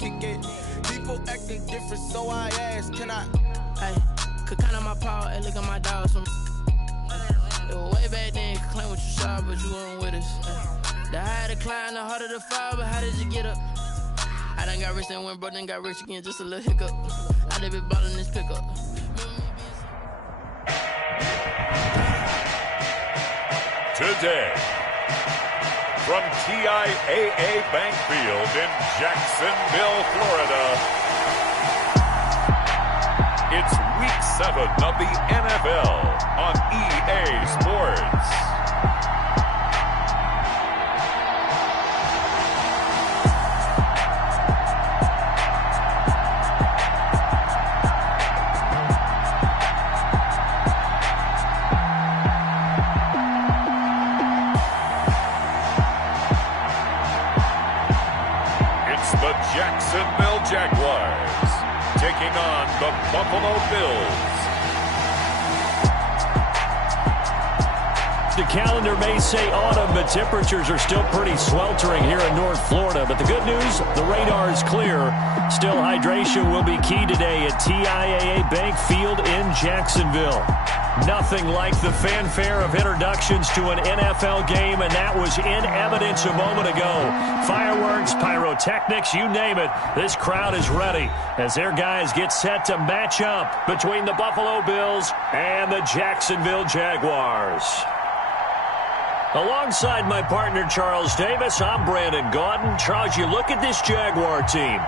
kick it. People acting different, so I asked, can I? Hey, could count on my power, hey, look at my dogs. It was way back then, you could claim what you saw, but you weren't with us. The higher the climb, the harder the fall, but how did you get up? I done got rich and went broke, then got rich again, just a little hiccup. I done been ballin' this pickup. Today, from TIAA Bank Field in Jacksonville, Florida, it's Week 7 of the NFL on EA Sports. The Jacksonville Jaguars taking on the Buffalo Bills. The calendar may say autumn, but temperatures are still pretty sweltering here in North Florida. But the good news, the radar is clear. Still, hydration will be key today at TIAA Bank Field in Jacksonville. Nothing like the fanfare of introductions to an NFL game, and that was in evidence a moment ago. Fireworks, pyrotechnics, you name it. This crowd is ready as their guys get set to match up between the Buffalo Bills and the Jacksonville Jaguars. Alongside my partner, Charles Davis, I'm Brandon Gaudin. Charles, you look at this Jaguar team.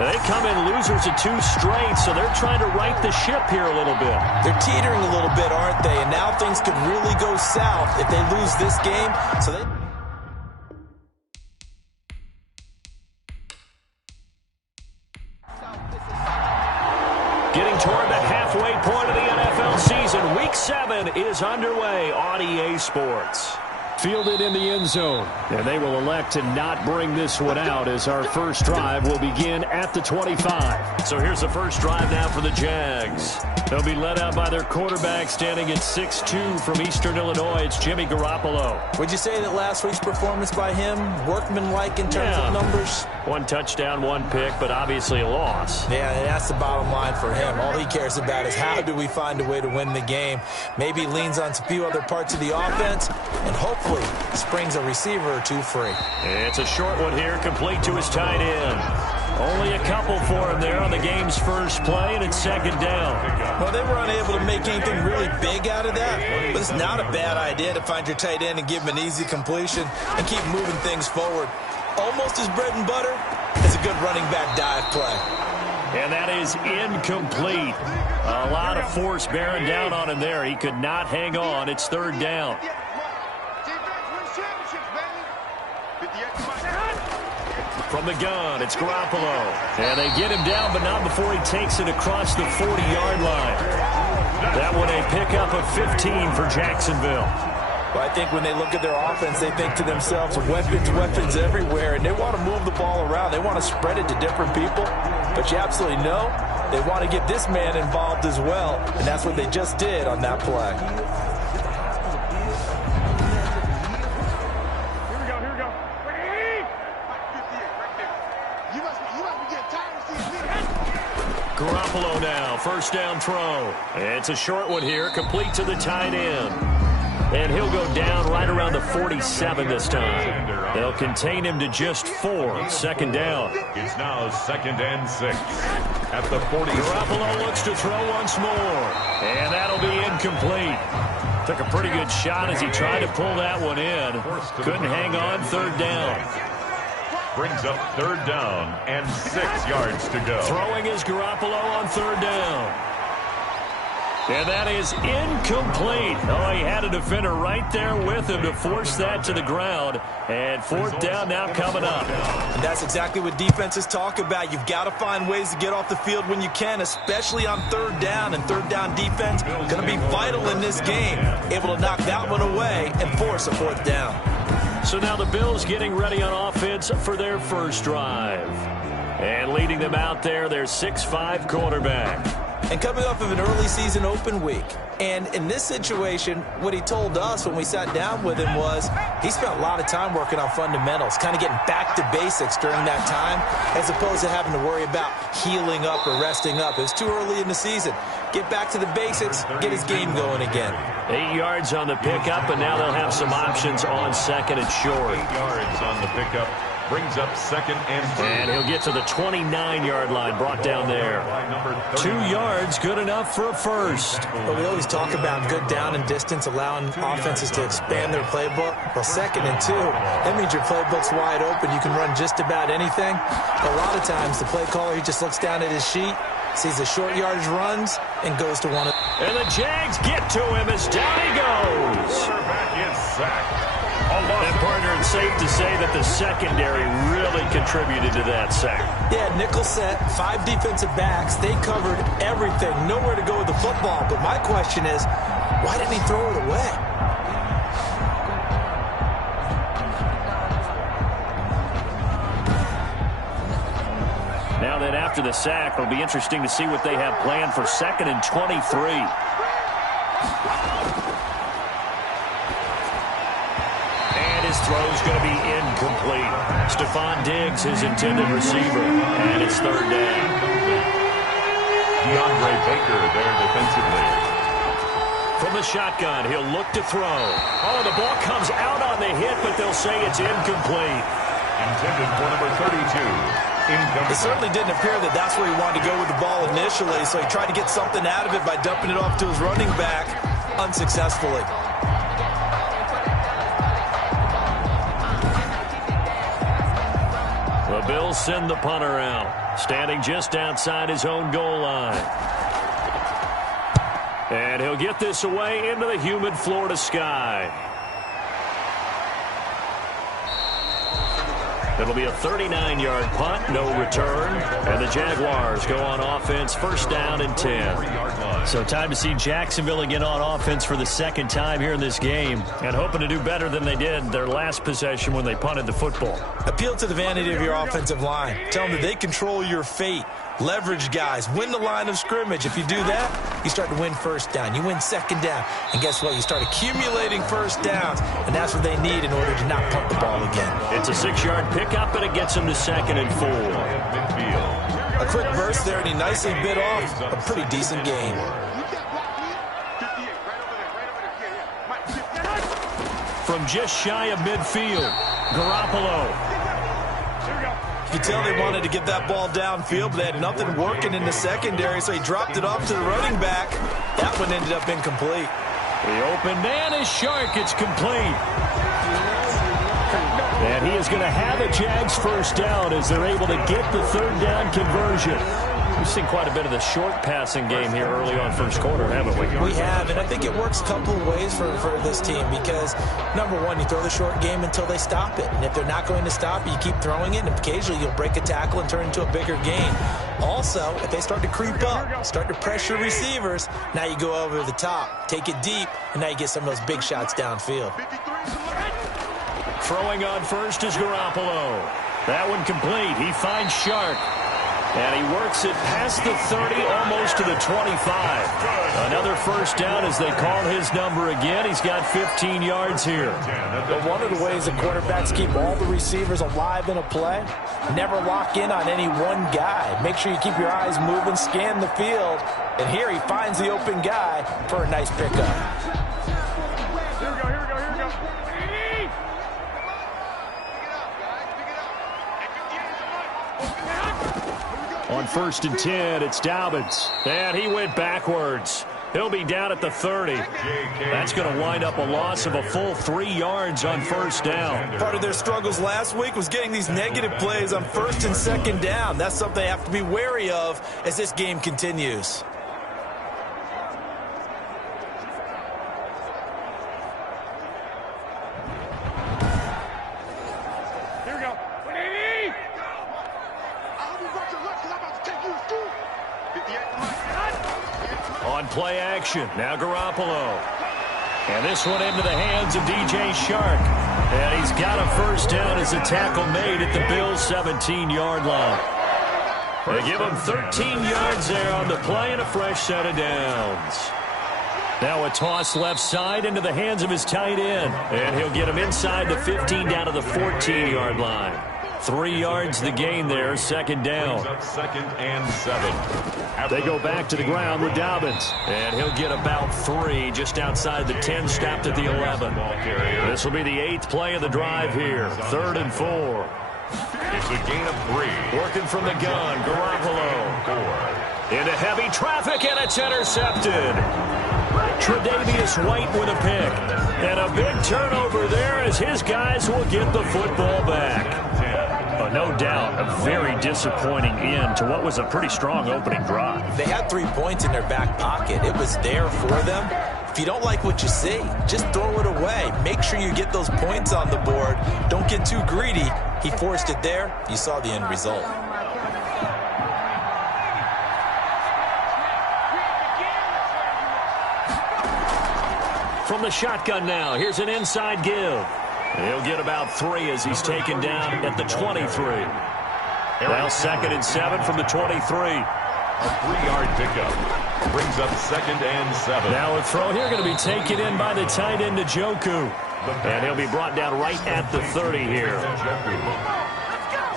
They come in losers of 2 straight, so they're trying to right the ship here a little bit. They're teetering a little bit, aren't they? And now things could really go south if they lose this game. So they... Getting toward the halfway point of the NFL season, Week 7 is underway on EA Sports. Fielded in the end zone, and they will elect to not bring this one out as our first drive will begin at the 25. So here's the first drive now for the Jags. They'll be led out by their quarterback standing at 6'2" from Eastern Illinois. It's Jimmy Garoppolo. Would you say that last week's performance by him, workmanlike in terms of numbers? 1 touchdown, 1 pick, but obviously a loss. Yeah, and that's the bottom line for him. All he cares about is how do we find a way to win the game. Maybe leans on a few other parts of the offense, and hopefully springs a receiver or 2 free. It's a short one here, complete to his tight end. Only a couple for him there on the game's first play, and it's second down. Well, they were unable to make anything really big out of that, but it's not a bad idea to find your tight end and give him an easy completion and keep moving things forward. Almost as bread and butter as a good running back dive play. And that is incomplete. A lot of force bearing down on him there. He could not hang on. It's third down. From the gun, it's Garoppolo. And they get him down, but not before he takes it across the 40-yard line. That one a pickup of 15 for Jacksonville. Well, I think when they look at their offense, they think to themselves, weapons everywhere, and they want to move the ball around. They want to spread it to different people. But you absolutely know they want to get this man involved as well, and that's what they just did on that play. Garoppolo now, first down throw. It's a short one here, complete to the tight end. And he'll go down right around the 47 this time. They'll contain him to just 4, second down. It's now 2nd and 6 at the 40. Garoppolo looks to throw once more. And that'll be incomplete. Took a pretty good shot as he tried to pull that one in. Couldn't hang on, third down. Brings up third down and 6 yards to go. Throwing is Garoppolo on third down. And that is incomplete. Oh, he had a defender right there with him to force that to the ground. And fourth down now coming up. And that's exactly what defenses talk about. You've got to find ways to get off the field when you can, especially on third down. And third down defense going to be vital in this game. Able to knock that one away and force a fourth down. So now the Bills getting ready on offense for their first drive. And leading them out there, their 6'5" quarterback. and coming off of an early season open week. And in this situation, what he told us when we sat down with him was he spent a lot of time working on fundamentals, kind of getting back to basics during that time, as opposed to having to worry about healing up or resting up. It was too early in the season. Get back to the basics, get his game going again. 8 yards on the pickup, and now they'll have some options on second and short. 8 yards on the pickup. Brings up second and 2. And he'll get to the 29-yard line, brought down there. 2 yards, good enough for a first. Well, we always talk about good down and distance, allowing offenses to expand their playbook. Well, second and 2, that means your playbook's wide open. You can run just about anything. A lot of times, the play caller, he just looks down at his sheet, sees the short yardage runs, and goes to one of... And the Jags get to him as down he goes. Quarterback is sacked. And, partner, it's safe to say that the secondary really contributed to that sack. Yeah, nickel set, 5 defensive backs. They covered everything. Nowhere to go with the football. But my question is, why didn't he throw it away? Now then, after the sack, it'll be interesting to see what they have planned for second and 23. Throw's going to be incomplete. Stephon Diggs, his intended receiver, and it's third down. DeAndre Baker there defensively. From the shotgun, he'll look to throw. Oh, the ball comes out on the hit, but they'll say it's incomplete. Intended for number 32. It certainly didn't appear that that's where he wanted to go with the ball initially, so he tried to get something out of it by dumping it off to his running back unsuccessfully. The Bills send the punter out, standing just outside his own goal line. And he'll get this away into the humid Florida sky. It'll be a 39-yard punt, no return. And the Jaguars go on offense, first down and 10. So time to see Jacksonville again on offense for the second time here in this game, and hoping to do better than they did their last possession when they punted the football. Appeal to the vanity of your offensive line. Tell them that they control your fate. Leverage guys. Win the line of scrimmage. If you do that, you start to win first down. You win second down. And guess what? You start accumulating first downs. And that's what they need in order to not punt the ball again. It's a 6-yard pickup, and it gets them to second and 4. A quick burst there, and he nicely bit off a pretty decent gain. From just shy of midfield, Garoppolo. You can tell they wanted to get that ball downfield, but they had nothing working in the secondary, so he dropped it off to the running back. That one ended up incomplete. The open man is Shark. It's complete. And he is going to have a Jags first down as they're able to get the third down conversion. We've seen quite a bit of the short passing game here early on first quarter, haven't we? We have, and I think it works a couple of ways for this team because, number one, you throw the short game until they stop it. And if they're not going to stop it, you keep throwing it, and occasionally you'll break a tackle and turn into a bigger gain. Also, if they start to creep up, start to pressure receivers, now you go over the top, take it deep, and now you get some of those big shots downfield. Throwing on first is Garoppolo. That one complete. He finds Shark. And he works it past the 30, almost to the 25. Another first down as they call his number again. He's got 15 yards here. But one of the ways the quarterbacks keep all the receivers alive in a play, never lock in on any one guy. Make sure you keep your eyes moving, scan the field. And here he finds the open guy for a nice pickup. On first and 10, it's Dobbins. And he went backwards. He'll be down at the 30. That's going to wind up a loss of a full 3 yards on first down. Part of their struggles last week was getting these negative plays on first and second down. That's something they have to be wary of as this game continues. On play action, now Garoppolo. And this one into the hands of DJ Shark. And he's got a first down as a tackle made at the Bills' 17-yard line. They give him 13 yards there on the play and a fresh set of downs. Now a toss left side into the hands of his tight end. And he'll get him inside the 15 down to the 14-yard line. 3 yards the gain there, second down. Second and 7. They go back to the ground with Dobbins. And he'll get about 3 just outside the 10, stopped at the 11. This will be the 8th play of the drive here. 3rd and 4. It's a gain of 3. Working from the gun, Garoppolo. Into heavy traffic, and it's intercepted. Tre'Davious White with a pick. And a big turnover there as his guys will get the football back. No doubt, a very disappointing end to what was a pretty strong opening drive. They had 3 points in their back pocket. It was there for them. If you don't like what you see, just throw it away. Make sure you get those points on the board. Don't get too greedy. He forced it there. You saw the end result. From the shotgun now, here's an inside give. He'll get about 3 as he's taken down at the 23. Well, 2nd and 7 from the 23. A 3-yard pickup. Brings up 2nd and 7. Now a throw here going to be taken in by the tight end, Njoku. And he'll be brought down right at the 30 here.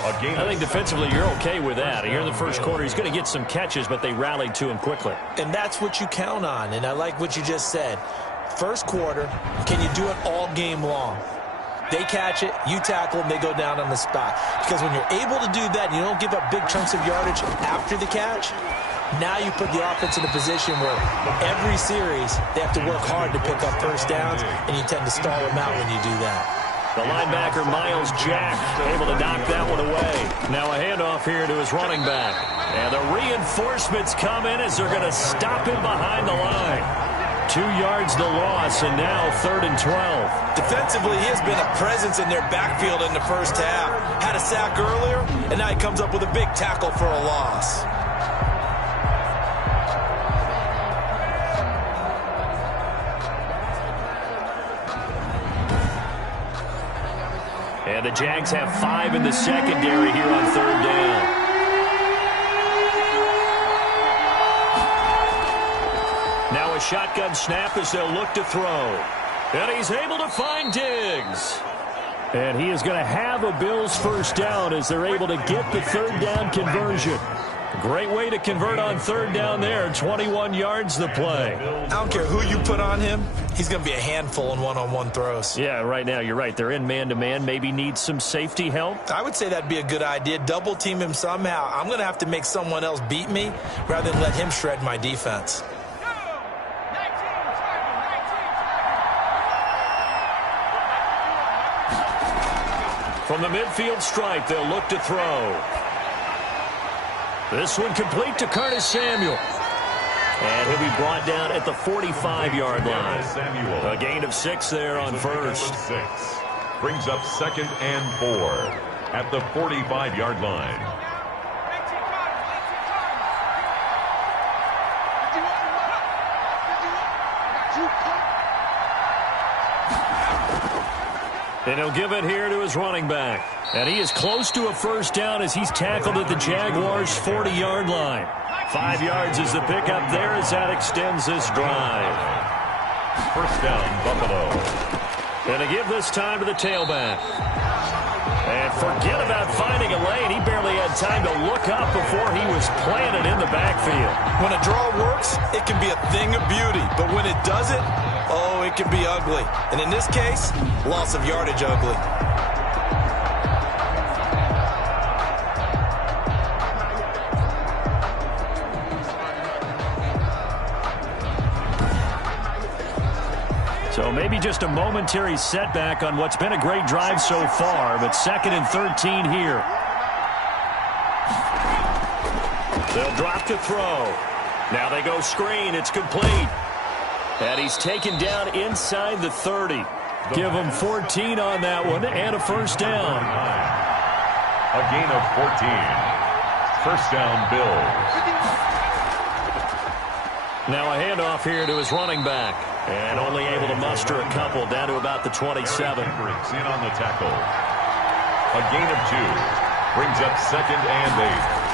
I think defensively you're okay with that. Here in the first quarter, he's going to get some catches, but they rallied to him quickly. And that's what you count on, and I like what you just said. First quarter, can you do it all game long? They catch it, you tackle them, they go down on the spot. Because when you're able to do that, and you don't give up big chunks of yardage after the catch, now you put the offense in a position where every series they have to work hard to pick up first downs, and you tend to stall them out when you do that. The linebacker, Miles Jack, able to knock that one away. Now a handoff here to his running back. And the reinforcements come in as they're going to stop him behind the line. 2 yards the loss, and now 3rd and 12. Defensively, he has been a presence in their backfield in the first half. Had a sack earlier, and now he comes up with a big tackle for a loss. And the Jags have 5 in the secondary here on 3rd down. Now a shotgun snap as they'll look to throw. And he's able to find Diggs. And he is going to have a Bills first down as they're able to get the 3rd down conversion. Great way to convert on 3rd down there. 21 yards the play. I don't care who you put on him. He's going to be a handful in one-on-one throws. Yeah, right now you're right. They're in man-to-man. Maybe need some safety help. I would say that'd be a good idea. Double team him somehow. I'm going to have to make someone else beat me rather than let him shred my defense. From the midfield stripe, they'll look to throw. This one complete to Curtis Samuel. And he'll be brought down at the 45-yard line. A gain of 6 there on first. Brings up 2nd and 4 at the 45-yard line. And he'll give it here to his running back. And he is close to a first down as he's tackled at the Jaguars' 40-yard line. 5 yards is the pickup there as that extends this drive. First down, Buffalo. And to give this time to the tailback. And forget about finding a lane. He barely had time to look up before he was planted in the backfield. When a draw works, it can be a thing of beauty. But when it doesn't, oh, it can be ugly. And in this case, loss of yardage ugly. So maybe just a momentary setback on what's been a great drive so far, but 2nd and 13 here. They'll drop to throw. Now they go screen. It's complete. And he's taken down inside the 30. Give him 14 on that one and a first down. A gain of 14. First down, Bills. Now a handoff here to his running back. And only able to muster a couple down to about the 27. In on the tackle. A gain of 2. Brings up 2nd and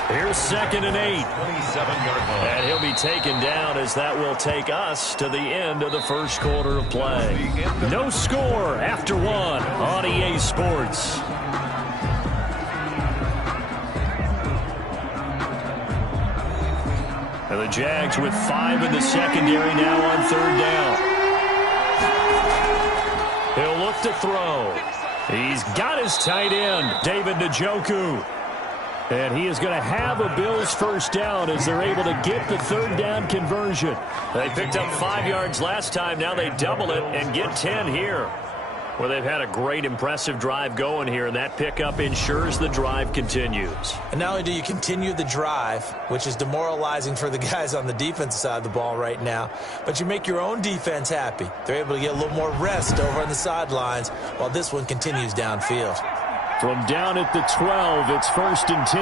8. Here's 2nd and 8. 27-yard line. And he'll be taken down as that will take us to the end of the first quarter of play. No score after 1 on EA Sports. And the Jags with 5 in the secondary now on 3rd down. He'll look to throw. He's got his tight end, David Njoku. And he is going to have a Bills first down as they're able to get the 3rd down conversion. They picked up 5 yards last time. Now they double it and get 10 here. Well, they've had a great, impressive drive going here, and that pickup ensures the drive continues. And not only do you continue the drive, which is demoralizing for the guys on the defensive side of the ball right now, but you make your own defense happy. They're able to get a little more rest over on the sidelines while this one continues downfield. From down at the 12, it's 1st and 10.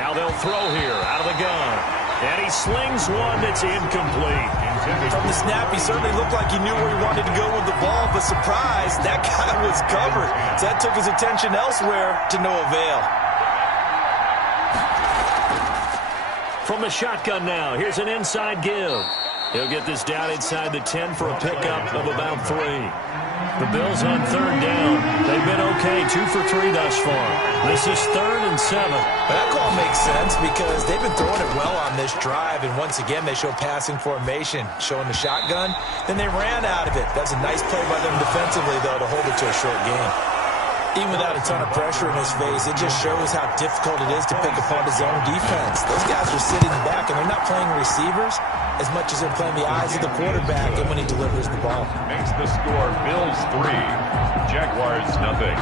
Now they'll throw here out of the gun. And he slings one that's incomplete. From the snap, he certainly looked like he knew where he wanted to go with the ball, but surprise, that guy was covered. So that took his attention elsewhere to no avail. From the shotgun now, here's an inside give. He'll get this down inside the 10 for a pickup of about 3. The Bills on 3rd down. They've been okay, 2 for 3 thus far. This is 3rd and 7. But that call makes sense because they've been throwing it well on this drive, and once again they show passing formation, showing the shotgun. Then they ran out of it. That's a nice play by them defensively, though, to hold it to a short game. Even without a ton of pressure in his face, it just shows how difficult it is to pick apart his own defense. Those guys are sitting back, and they're not playing receivers as much as they're playing the eyes of the quarterback and when he delivers the ball. Makes the score Bills 3, Jaguars nothing.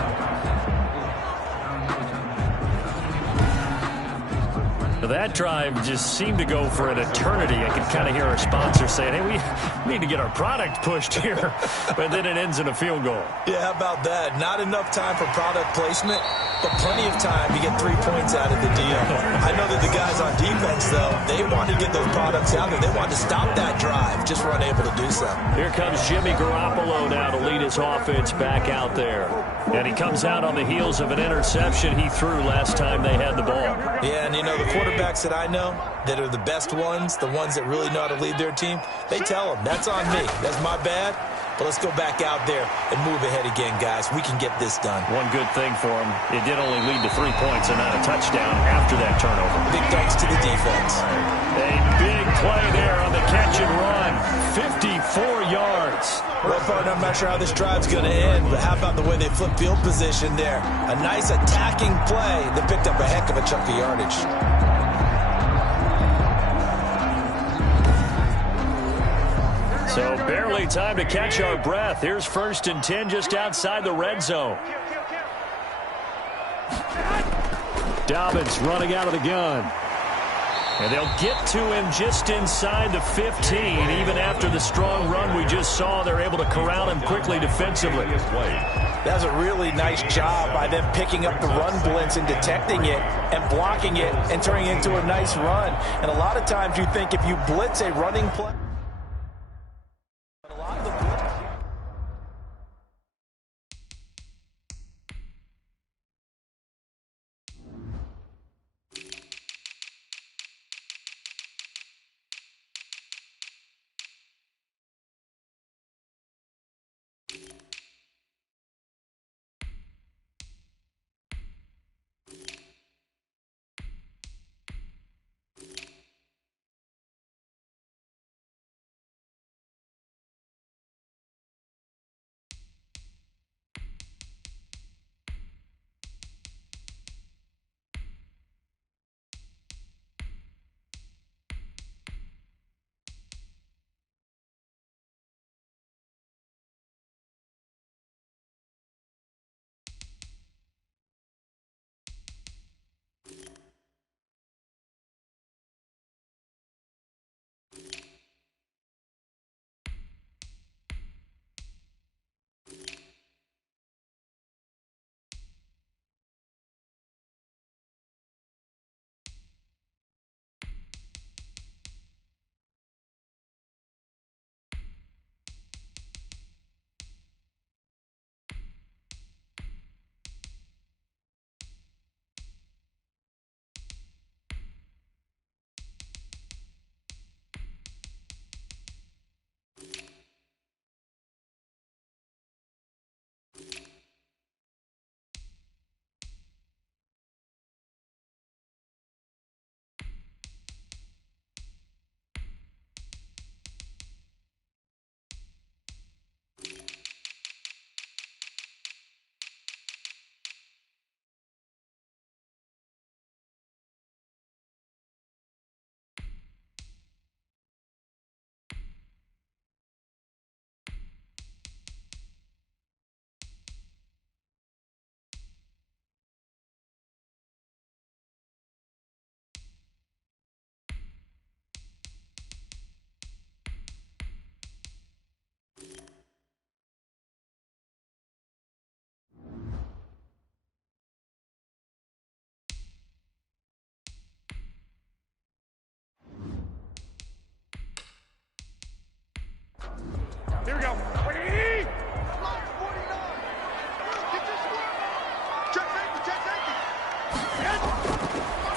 That drive just seemed to go for an eternity. I could kind of hear our sponsor saying, hey, we need to get our product pushed here. But then it ends in a field goal. Yeah, how about that? Not enough time for product placement, but plenty of time to get 3 points out of the deal. I know that the guys on defense, though, they want to get those products out there. They want to stop that drive, just were unable to do so. Here comes Jimmy Garoppolo now to lead his offense back out there. And he comes out on the heels of an interception he threw last time they had the ball. Yeah, and you know, the quarterbacks that I know that are the best ones, the ones that really know how to lead their team, they tell them, that's on me. That's my bad. But let's go back out there and move ahead again, guys. We can get this done. One good thing for him, it did only lead to 3 points and not a touchdown after that turnover. Big thanks to the defense. A big play there on the catch and run. 54 yards. Well, partner, I'm not sure how this drive's going to end, but how about the way they flip field position there? A nice attacking play that picked up a heck of a chunk of yardage. So barely time to catch our breath. Here's 1st and 10 just outside the red zone. Dobbins running out of the gun. And they'll get to him just inside the 15. Even after the strong run we just saw, they're able to corral him quickly defensively. That's a really nice job by them picking up the run blitz and detecting it and blocking it and turning it into a nice run. And a lot of times you think if you blitz a running play,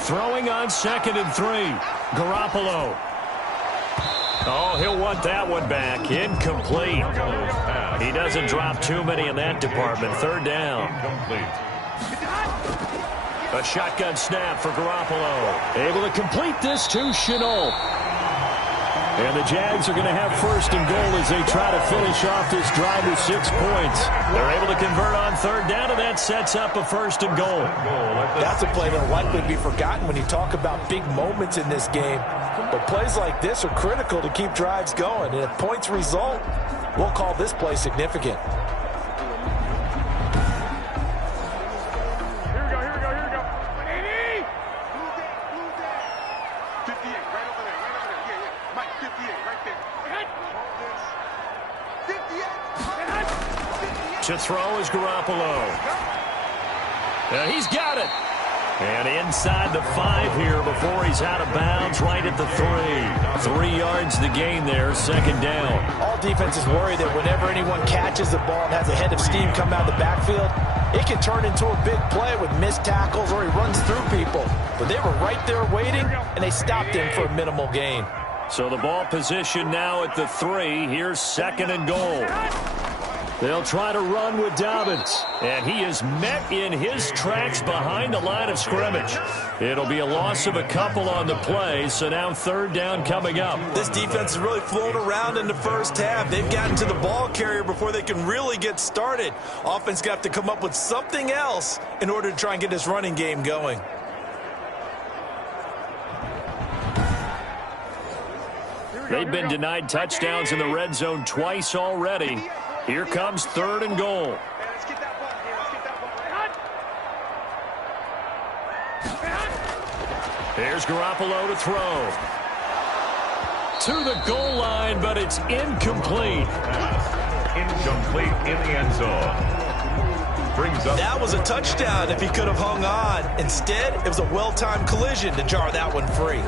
Throwing on 2nd and 3. Garoppolo. Oh, he'll want that one back. Incomplete. He doesn't drop too many in that department. 3rd down. A shotgun snap for Garoppolo. Able to complete this to Chenault. And the Jags are going to have 1st and goal as they try to finish off this drive with 6 points. They're able to convert on 3rd down, and that sets up a 1st and goal. That's a play that will likely be forgotten when you talk about big moments in this game. But plays like this are critical to keep drives going. And if points result, we'll call this play significant. To throw is Garoppolo. He's got it. And inside the 5 here before he's out of bounds, right at the 3. 3 yards the gain there, 2nd down. All defenses worry that whenever anyone catches the ball and has a head of steam come out of the backfield, it can turn into a big play with missed tackles or he runs through people. But they were right there waiting, and they stopped him for a minimal gain. So the ball position now at the 3. Here's 2nd and goal. They'll try to run with Dobbins, and he is met in his tracks behind the line of scrimmage. It'll be a loss of a couple on the play, so now 3rd down coming up. This defense is really flown around in the first half. They've gotten to the ball carrier before they can really get started. Offense got to come up with something else in order to try and get this running game going. They've been denied touchdowns in the red zone twice already. Here comes 3rd and goal. Here's Garoppolo to throw. To the goal line, but it's incomplete. Incomplete in the end zone. Brings up. That was a touchdown if he could have hung on. Instead, it was a well-timed collision to jar that one free.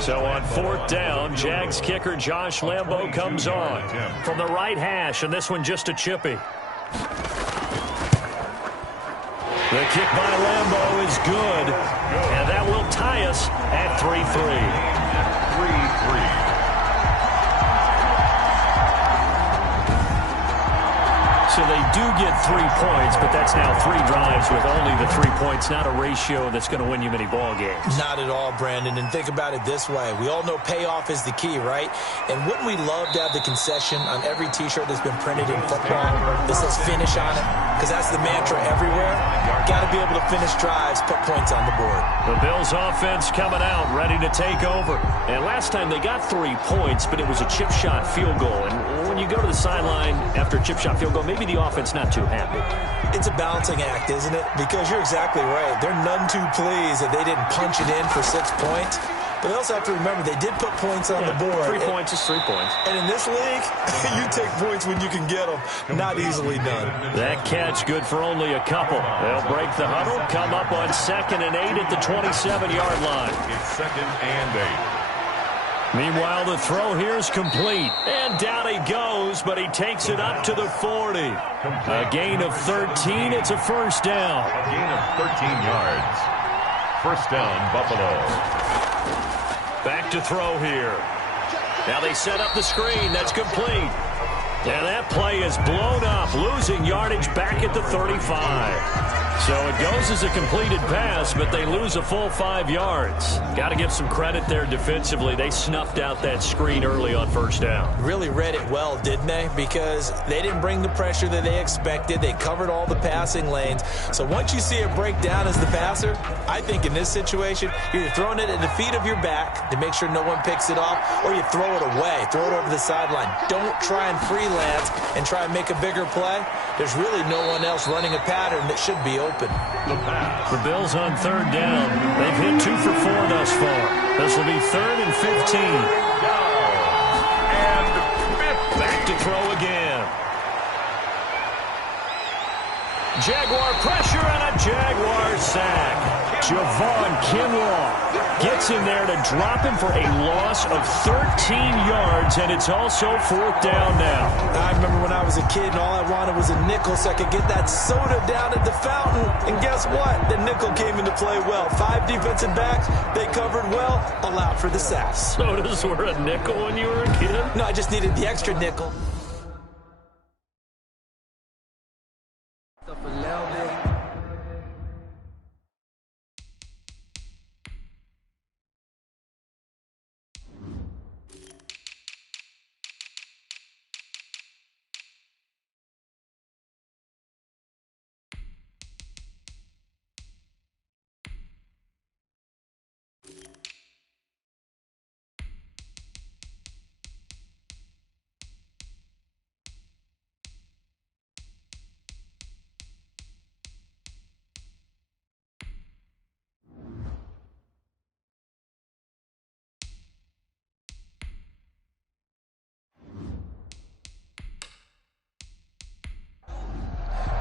So on 4th down, Jags kicker Josh Lambo comes on from the right hash, and this one just a chippy. The kick by Lambo is good, and that will tie us at 3-3. 3-3. So they do get 3 points, but that's now 3 drives with only the 3 points. Not a ratio that's going to win you many ball games. Not at all, Brandon. And think about it this way. We all know payoff is the key, right? And wouldn't we love to have the concession on every T-shirt that's been printed in football that says finish on it? Because that's the mantra everywhere. Got to be able to finish drives, put points on the board. The Bills offense coming out, ready to take over. And last time they got 3 points, but it was a chip shot field goal. And when you go to the sideline after a chip shot field goal, maybe the offense not too happy. It's a balancing act, isn't it? Because you're exactly right. They're none too pleased that they didn't punch it in for 6 points. But they also have to remember they did put points on the board. 3 points is 3 points. And in this league, you take points when you can get them. Not easily done. That catch good for only a couple. They'll break the huddle, come up on 2nd and 8 at the 27-yard line. It's 2nd and 8. Meanwhile, the throw here is complete. And down he goes, but he takes it up to the 40. A gain of 13. It's a 1st down. A gain of 13 yards. 1st down, Buffalo. Back to throw here. Now they set up the screen. That's complete. And that play is blown up, losing yardage back at the 35. So it goes as a completed pass, but they lose a full 5 yards. Got to give some credit there defensively. They snuffed out that screen early on 1st down. Really read it well, didn't they? Because they didn't bring the pressure that they expected. They covered all the passing lanes. So once you see it break down as the passer, I think in this situation, you're throwing it at the feet of your back to make sure no one picks it off, or you throw it away, throw it over the sideline. Don't try and freelance and try and make a bigger play. There's really no one else running a pattern that should be open. The Bills on 3rd down. They've hit 2 for 4 thus far. This will be 3rd and 15. And 50. Back to throw again. Jaguar pressure and a Jaguar sack. Javon Kinlaw gets in there to drop him for a loss of 13 yards, and it's also fourth down now. I remember when I was a kid and all I wanted was a nickel so I could get that soda down at the fountain. And guess what? The nickel came into play well. 5 defensive backs, they covered well, allowed for the sacks. Sodas were a nickel when you were a kid? No, I just needed the extra nickel.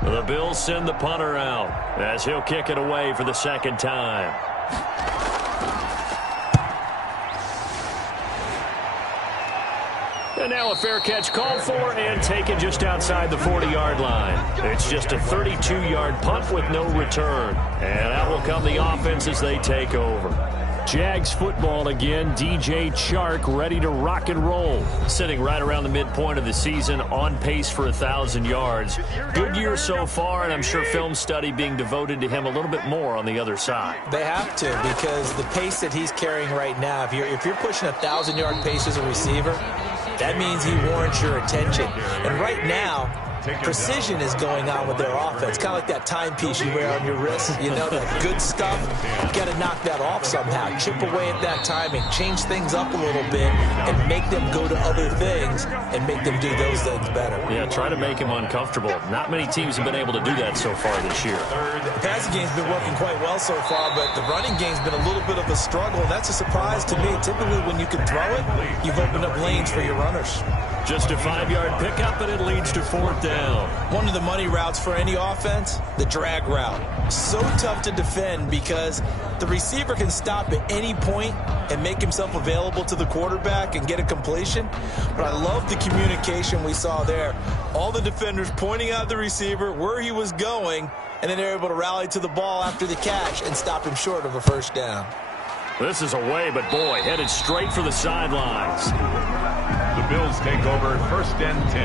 The Bills send the punter out as he'll kick it away for the second time. And now a fair catch called for and taken just outside the 40-yard line. It's just a 32-yard punt with no return. And out will come the offense as they take over. Jags football again. DJ Chark ready to rock and roll. Sitting right around the midpoint of the season, on pace for 1,000 yards. Good year so far, and I'm sure film study being devoted to him a little bit more on the other side. They have to, because the pace that he's carrying right now, if you're pushing 1,000-yard pace as a receiver, that means he warrants your attention. And right now, precision is going on with their offense. Kind of like that timepiece you wear on your wrist. You know, that good stuff. You got to knock that off somehow. Chip away at that timing. Change things up a little bit and make them go to other things and make them do those things better. Yeah, try to make him uncomfortable. Not many teams have been able to do that so far this year. The passing game's been working quite well so far, but the running game's been a little bit of a struggle. That's a surprise to me. Typically, when you can throw it, you've opened up lanes for your runners. Just a 5-yard pickup, and it leads to fourth down. One of the money routes for any offense, the drag route. So tough to defend because the receiver can stop at any point and make himself available to the quarterback and get a completion. But I love the communication we saw there. All the defenders pointing out the receiver, where he was going, and then they're able to rally to the ball after the catch and stop him short of a first down. This is away, but boy, headed straight for the sidelines. The Bills take over 1st and 10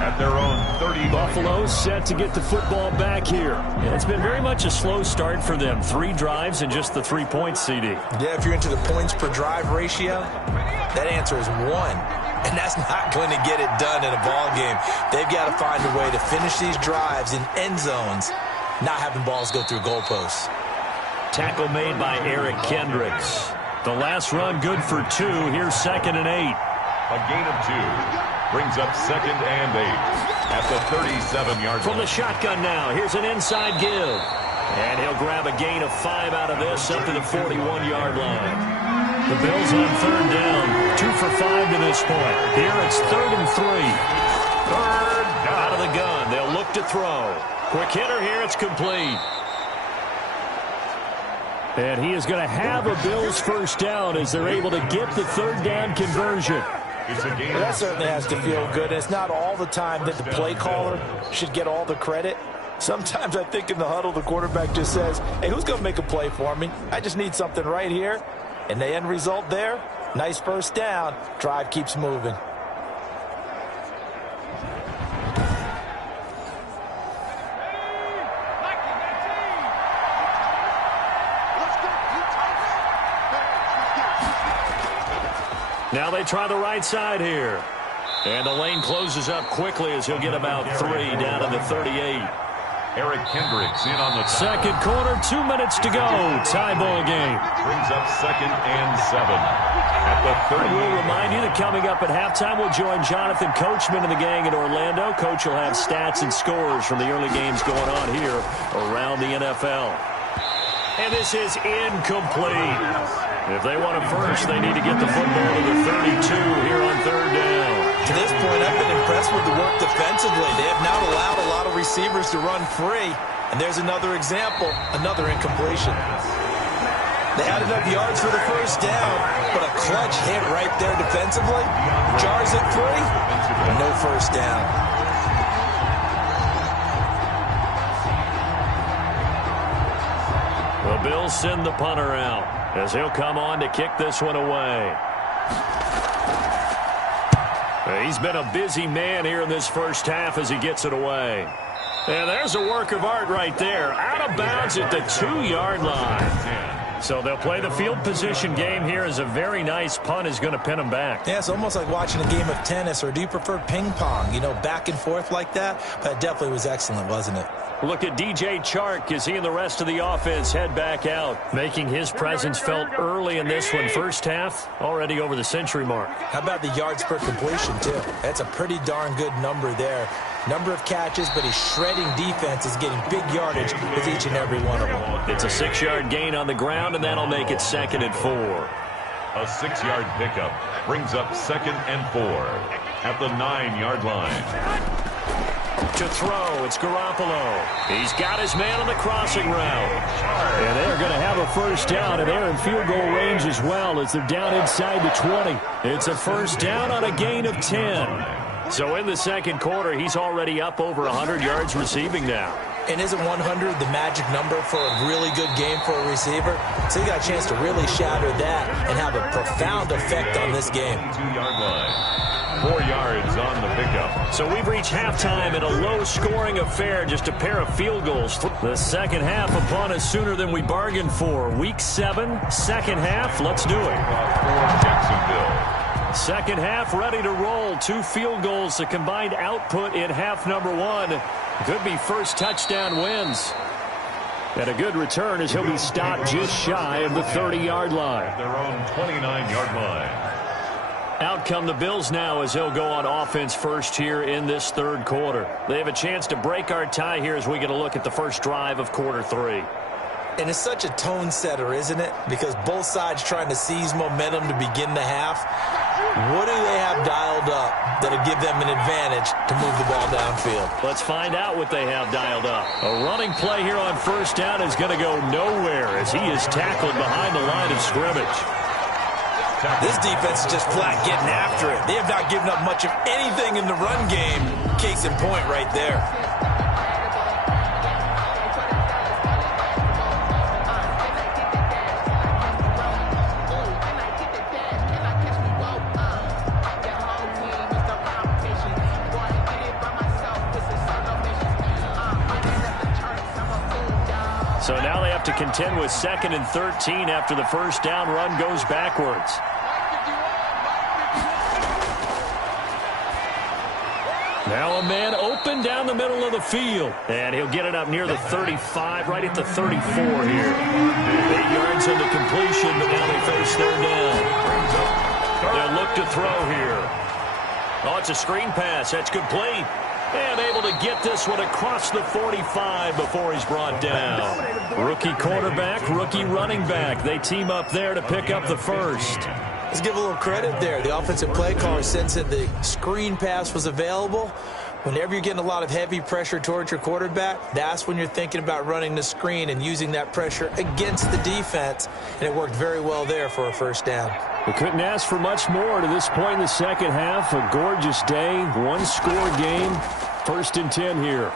at their own 30. Buffalo set to get the football back here. Yeah, it's been very much a slow start for them. 3 drives and just the 3 points, CD. Yeah, if you're into the points per drive ratio, that answer is 1. And that's not going to get it done in a ball game. They've got to find a way to finish these drives in end zones, not having balls go through goalposts. Tackle made by Eric Kendricks. The last run good for 2. Here's 2nd and 8. A gain of 2 brings up 2nd and 8 at the 37-yard line. From the shotgun now, here's an inside give. And he'll grab a gain of 5 out of this up to the 41-yard line. The Bills on 3rd down, 2 for 5 to this point. Here it's 3rd and 3. 3rd down. Out of the gun, they'll look to throw. Quick hitter here, it's complete. And he is going to have a Bills first down as they're able to get the 3rd down conversion. Well, that certainly has to feel good. It's not all the time that the play caller should get all the credit. Sometimes I think in the huddle, the quarterback just says, hey, who's going to make a play for me? I just need something right here. And the end result there, nice first down. Drive keeps moving. Now they try the right side here. And the lane closes up quickly as he'll get about 3 down to the 38. Eric Kendricks in on the second quarter, 2 minutes to go. Tie ball game. Brings up 2nd and 7 at the 30. We'll remind you that coming up at halftime, we'll join Jonathan Coachman and the gang in Orlando. Coach will have stats and scores from the early games going on here around the NFL. And this is incomplete. If they want it first, they need to get the football to the 32 here on 3rd down. To this point, I've been impressed with with the work defensively. They have not allowed a lot of receivers to run free. And there's another example, another incompletion. They had enough yards for the first down, but a clutch hit right there defensively jars it free, and no first down. The Bills send the punter out as he'll come on to kick this one away. He's been a busy man here in this first half as he gets it away. And there's a work of art right there. Out of bounds at the 2-yard line. So they'll play the field position game here as a very nice punt is going to pin them back. Yeah, it's almost like watching a game of tennis, or do you prefer ping pong? You know, back and forth like that? But it definitely was excellent, wasn't it? Look at DJ Chark as he and the rest of the offense head back out, making his presence felt early in this one. First half, already over the century mark. How about the yards per completion, too? That's a pretty darn good number there. Number of catches, but his shredding defense is getting big yardage with each and every one of them. It's a 6-yard gain on the ground, and that'll make it 2nd and 4. A 6-yard pickup brings up 2nd and 4 at the 9-yard line. To throw, it's Garoppolo. He's got his man on the crossing route. And they're going to have a first down, and they're in field goal range as well as they're down inside the 20. It's a first down on a gain of 10. So in the second quarter, he's already up over 100 yards receiving now. And isn't 100 the magic number for a really good game for a receiver? So he got a chance to really shatter that and have a profound effect on this game. 2-yard line. 4 yards on the pickup. So we've reached halftime in a low-scoring affair, just a pair of field goals. The second half upon us sooner than we bargained for. Week 7, second half. Let's do it. For Jacksonville. Second half ready to roll. 2 field goals. The combined output in half number 1. Could be first touchdown wins. And a good return as he'll be stopped just shy of the 30-yard line. At their own 29-yard line. Out come the Bills now as they'll go on offense first here in this third quarter. They have a chance to break our tie here as we get a look at the first drive of quarter 3. And it's such a tone setter, isn't it? Because both sides trying to seize momentum to begin the half. What do they have dialed up that'll give them an advantage to move the ball downfield? Let's find out what they have dialed up. A running play here on first down is going to go nowhere as he is tackled behind the line of scrimmage. This defense is just flat getting after it. They have not given up much of anything in the run game. Case in point right there. So now they have to contend with 2nd and 13 after the first down run goes backwards. Now a man open down the middle of the field. And he'll get it up near the 35, right at the 34 here. 8 yards on the completion, but now they face 3rd down. They'll look to throw here. Oh, it's a screen pass. That's complete. And able to get this one across the 45 before he's brought down. Rookie quarterback, rookie running back. They team up there to pick up the first. Let's give a little credit there. The offensive play caller sensed that the screen pass was available. Whenever you're getting a lot of heavy pressure towards your quarterback, that's when you're thinking about running the screen and using that pressure against the defense. And it worked very well there for a first down. We couldn't ask for much more to this point in the second half. A gorgeous day, one-score game. 1st and 10 here.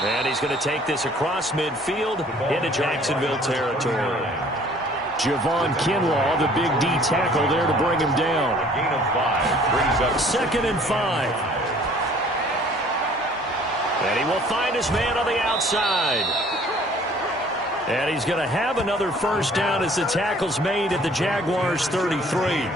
And he's going to take this across midfield into Jacksonville territory. Javon Kinlaw, the big D tackle there to bring him down. A gain of 5 brings up 2nd and 5. And he will find his man on the outside. And he's going to have another first down as the tackle's made at the Jaguars' 33.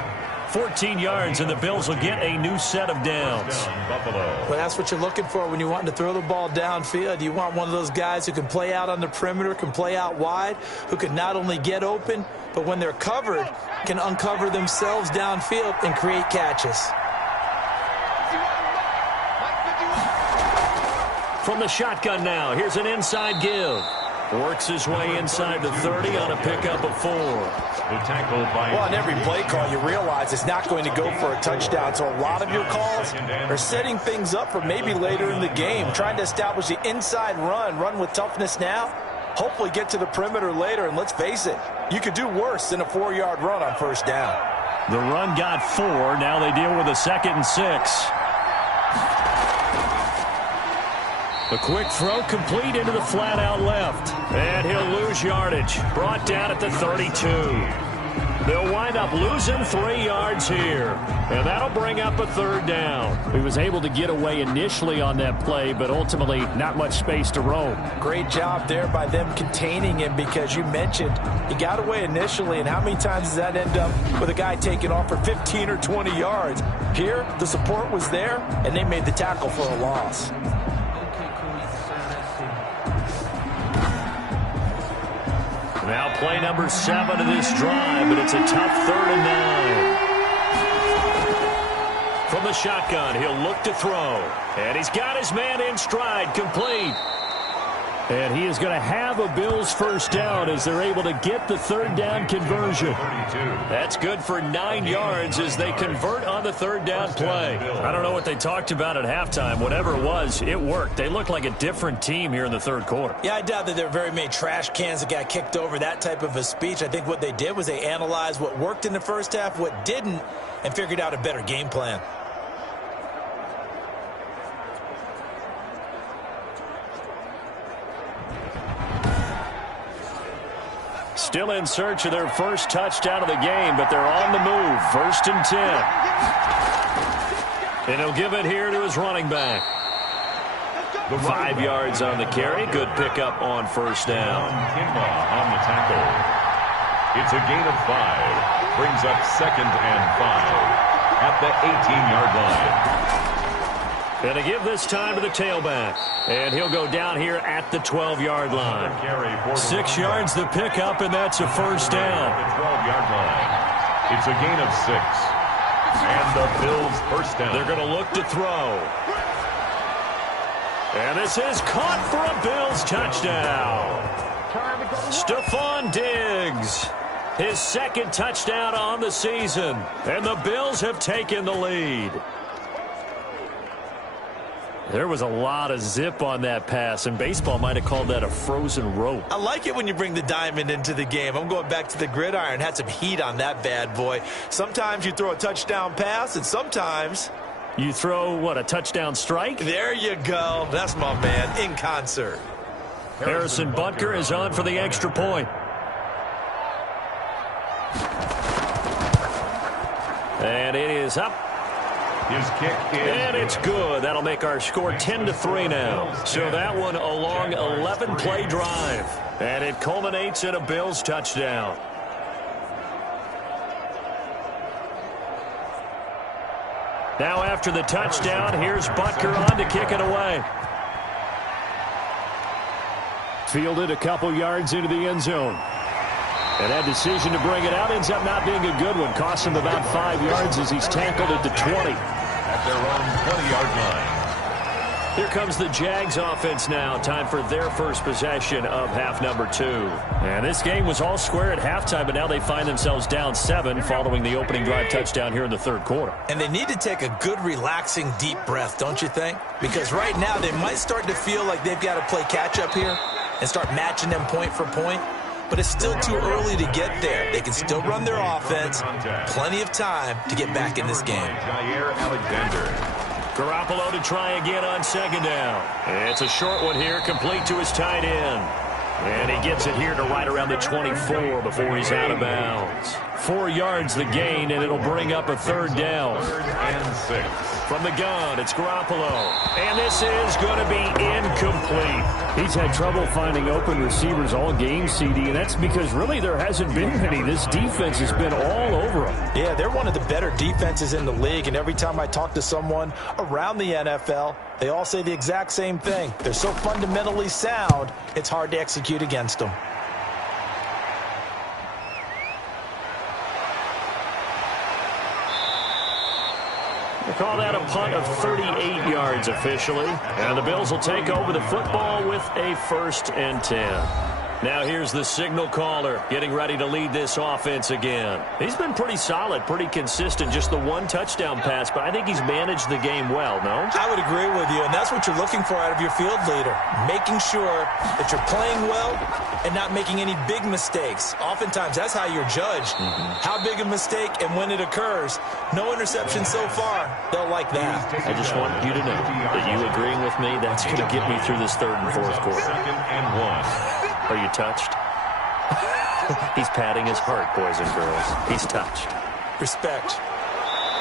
14 yards, and the Bills will get a new set of downs. Well, that's what you're looking for when you want to throw the ball downfield. You want one of those guys who can play out on the perimeter, can play out wide, who can not only get open, but when they're covered, can uncover themselves downfield and create catches. From the shotgun now, here's an inside give. Works his way inside the 30 on a pickup of 4. The tackle by... Well, on every play call, you realize it's not going to go for a touchdown. So a lot of your calls are setting things up for maybe later in the game, trying to establish the inside run with toughness now, hopefully get to the perimeter later. And let's face it, you could do worse than a 4-yard run on first down. The run got 4. Now they deal with a 2nd and 6. A quick throw complete into the flat out left. And he'll lose yardage. Brought down at the 32. They'll wind up losing 3 yards here. And that'll bring up a 3rd down. He was able to get away initially on that play, but ultimately not much space to roam. Great job there by them containing him, because you mentioned he got away initially, and how many times does that end up with a guy taking off for 15 or 20 yards? Here, the support was there, and they made the tackle for a loss. Now play number 7 of this drive, but it's a tough 3rd and 9. From the shotgun, he'll look to throw. And he's got his man in stride, complete. And he is going to have a Bills first down as they're able to get the 3rd down conversion. That's good for 9 yards as they convert on the 3rd down play. I don't know what they talked about at halftime. Whatever it was, it worked. They look like a different team here in the 3rd quarter. Yeah, I doubt that there are very many trash cans that got kicked over, that type of a speech. I think what they did was they analyzed what worked in the first half, what didn't, and figured out a better game plan. Still in search of their first touchdown of the game, but they're on the move. 1st and 10. And he'll give it here to his running back. 5 yards on the carry. Good pickup on first down. On the tackle. It's a gain of 5. Brings up 2nd and 5 at the 18-yard line. And to give this time to the tailback. And he'll go down here at the 12-yard line. 6 yards the pickup, and that's a first down. The 12-yard line. It's a gain of 6. And the Bills first down. They're going to look to throw. And this is caught for a Bills touchdown. Stephon Diggs. His 2nd touchdown on the season. And the Bills have taken the lead. There was a lot of zip on that pass, and baseball might have called that a frozen rope. I like it when you bring the diamond into the game. I'm going back to the gridiron. Had some heat on that bad boy. Sometimes you throw a touchdown pass, and sometimes you throw, what, a touchdown strike? There you go. That's my man in concert. Harrison Butker is on for the extra point. And it is up. His kick is and it's good. That'll make our score 10-3 now. So that one a long 11-play drive. And it culminates in a Bills touchdown. Now after the touchdown, here's Butker on to kick it away. Fielded a couple yards into the end zone. And that decision to bring it out ends up not being a good one. Cost him about 5 yards as he's tackled at the 20. At their own 20-yard line. Here comes the Jags offense now. Time for their first possession of half number 2. And this game was all square at halftime, but now they find themselves down 7 following the opening drive touchdown here in the 3rd quarter. And they need to take a good, relaxing, deep breath, don't you think? Because right now they might start to feel like they've got to play catch-up here and start matching them point for point. But it's still too early to get there. They can still run their offense. Plenty of time to get back in this game. Jair Alexander. Garoppolo to try again on 2nd down. It's a short one here, complete to his tight end. And he gets it here to right around the 24 before he's out of bounds. 4 yards the gain, and it'll bring up a 3rd down. 3rd and 6. From the gun, it's Garoppolo. And this is going to be incomplete. He's had trouble finding open receivers all game, CD, and that's because really there hasn't been many. This defense has been all over him. Yeah, they're one of the better defenses in the league, and every time I talk to someone around the NFL, they all say the exact same thing. They're so fundamentally sound, it's hard to execute against them. They call that a punt of 38 yards officially. And the Bills will take over the football with a 1st and 10. Now here's the signal caller getting ready to lead this offense again. He's been pretty solid, pretty consistent, just the one touchdown pass, but I think he's managed the game well, no? I would agree with you, and that's what you're looking for out of your field leader, making sure that you're playing well and not making any big mistakes. Oftentimes, that's how you're judged. How big a mistake and when it occurs. No interception so far. They'll like that. I just want you to know that you agreeing with me, that's going to get me through this third and fourth quarter. Second and 1. Are you touched? He's patting his heart, boys and girls. He's touched. Respect.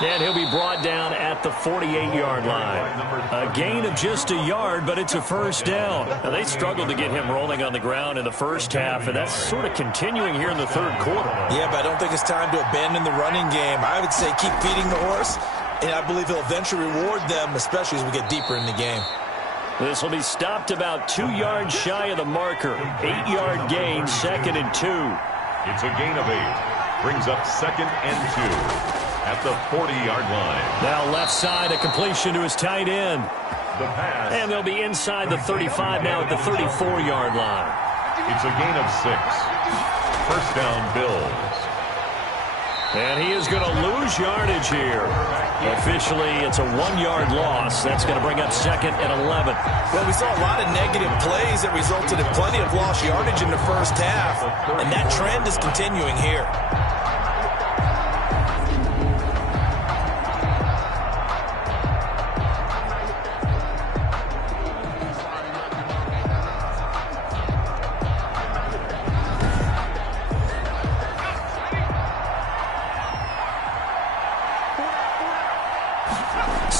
And he'll be brought down at the 48-yard line. A gain of just a yard, but it's a first down. Now, they struggled to get him rolling on the ground in the first half, and that's sort of continuing here in the third quarter. Yeah, but I don't think it's time to abandon the running game. I would say keep feeding the horse, and I believe he'll eventually reward them, especially as we get deeper in the game. This will be stopped about 2 yards shy of the marker. 8-yard gain, 2nd and 2. It's a gain of 8. Brings up 2nd and 2 at the 40-yard line. Now left side, a completion to his tight end. The pass. And they'll be inside the 35 now at the 34-yard line. It's a gain of 6. First down, Bills. And he is going to lose yardage here. Officially, it's a 1-yard loss. That's going to bring up 2nd and 11. Well, we saw a lot of negative plays that resulted in plenty of lost yardage in the first half, and that trend is continuing here.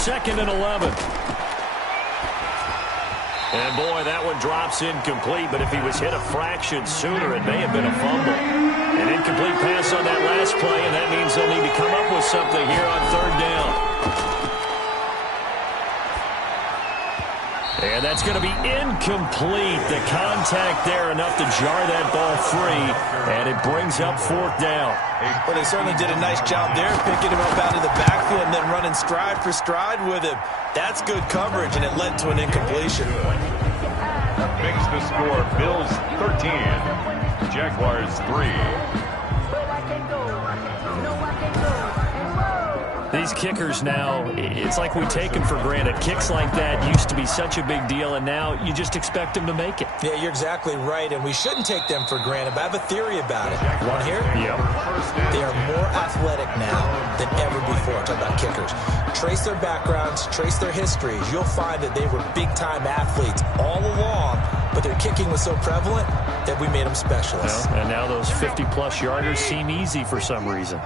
Second and 11. And boy, that one drops incomplete, but if he was hit a fraction sooner, it may have been a fumble. An incomplete pass on that last play, and that means they'll need to come up with something here on third down. And that's going to be incomplete. The contact there enough to jar that ball free, and it brings up fourth down. Well, they certainly did a nice job there, picking him up out of the backfield and then running stride for stride with him. That's good coverage, and it led to an incompletion. Makes the score Bills 13, Jaguars 3. These kickers now, it's like we take them for granted. Kicks like that used to be such a big deal, and now you just expect them to make it. Yeah, you're exactly right, and we shouldn't take them for granted, but I have a theory about it. Want to hear it? Yep. They are more athletic now than ever before. I'm talking about kickers. Trace their backgrounds, trace their histories. You'll find that they were big-time athletes all along, but their kicking was so prevalent that we made them specialists. Well, and now those 50-plus yarders seem easy for some reason.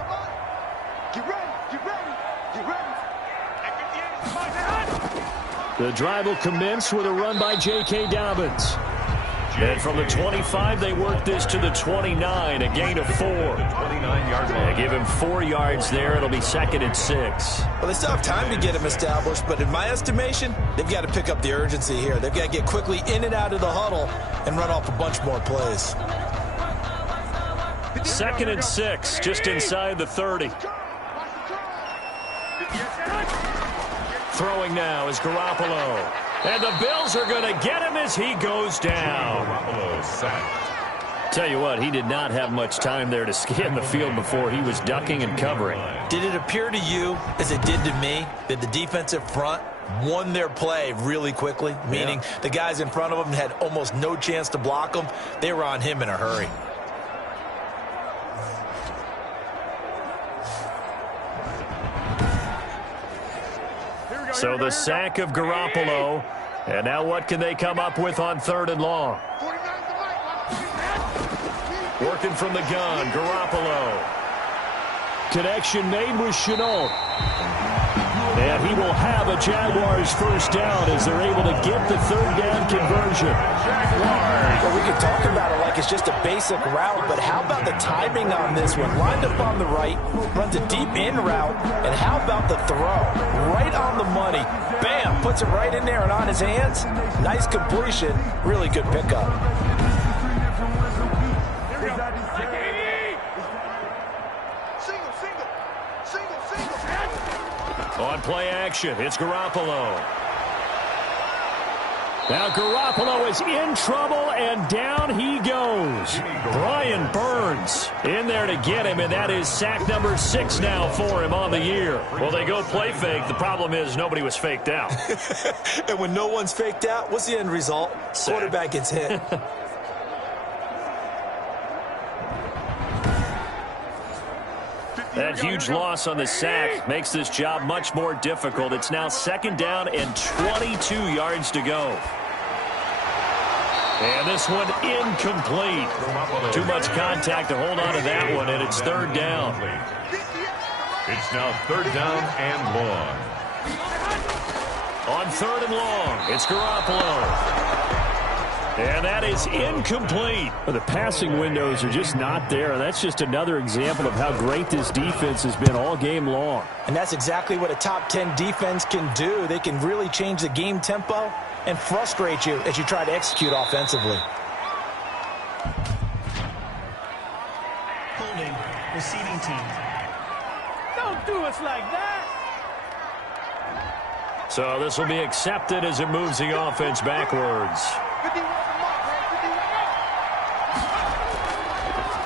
The drive will commence with a run by J.K. Dobbins. And from the 25, they work this to the 29, a gain of 4. 29-yard line. They give him 4 yards there. It'll be 2nd and 6. Well, they still have time to get him established, but in my estimation, they've got to pick up the urgency here. They've got to get quickly in and out of the huddle and run off a bunch more plays. 2nd and 6, just inside the 30. Throwing now is Garoppolo. And the Bills are going to get him as he goes down. Garoppolo sacked. Tell you what, he did not have much time there to scan the field before he was ducking and covering. Did it appear to you, as it did to me, that the defensive front won their play really quickly? Meaning the guys in front of them had almost no chance to block them. They were on him in a hurry. So the sack of Garoppolo. And now what can they come up with on 3rd and long? Working from the gun, Garoppolo. Connection made with Chenault. And he will have a Jaguars first down as they're able to get the 3rd down conversion. Well, we could talk about it like it's just a basic route, but how about the timing on this one? Lined up on the right, runs a deep in route, and how about the throw? Right on the money. Bam! Puts it right in there and on his hands. Nice completion. Really good pickup. On play action, it's Garoppolo. Now Garoppolo is in trouble, and down he goes. Brian Burns in there to get him, and that is sack number 6 now for him on the year. Well, they go play fake. The problem is nobody was faked out. And when no one's faked out, what's the end result? Sack. Quarterback gets hit. That huge loss on the sack makes this job much more difficult. It's now 2nd down and 22 yards to go. And this one incomplete. Too much contact to hold on to that one, and it's 3rd down. It's now 3rd down and long. On 3rd and long, it's Garoppolo. And that is incomplete. The passing windows are just not there. And that's just another example of how great this defense has been all game long. And that's exactly what a top 10 defense can do. They can really change the game tempo and frustrate you as you try to execute offensively. Holding, receiving team. Don't do us like that. So this will be accepted as it moves the offense backwards.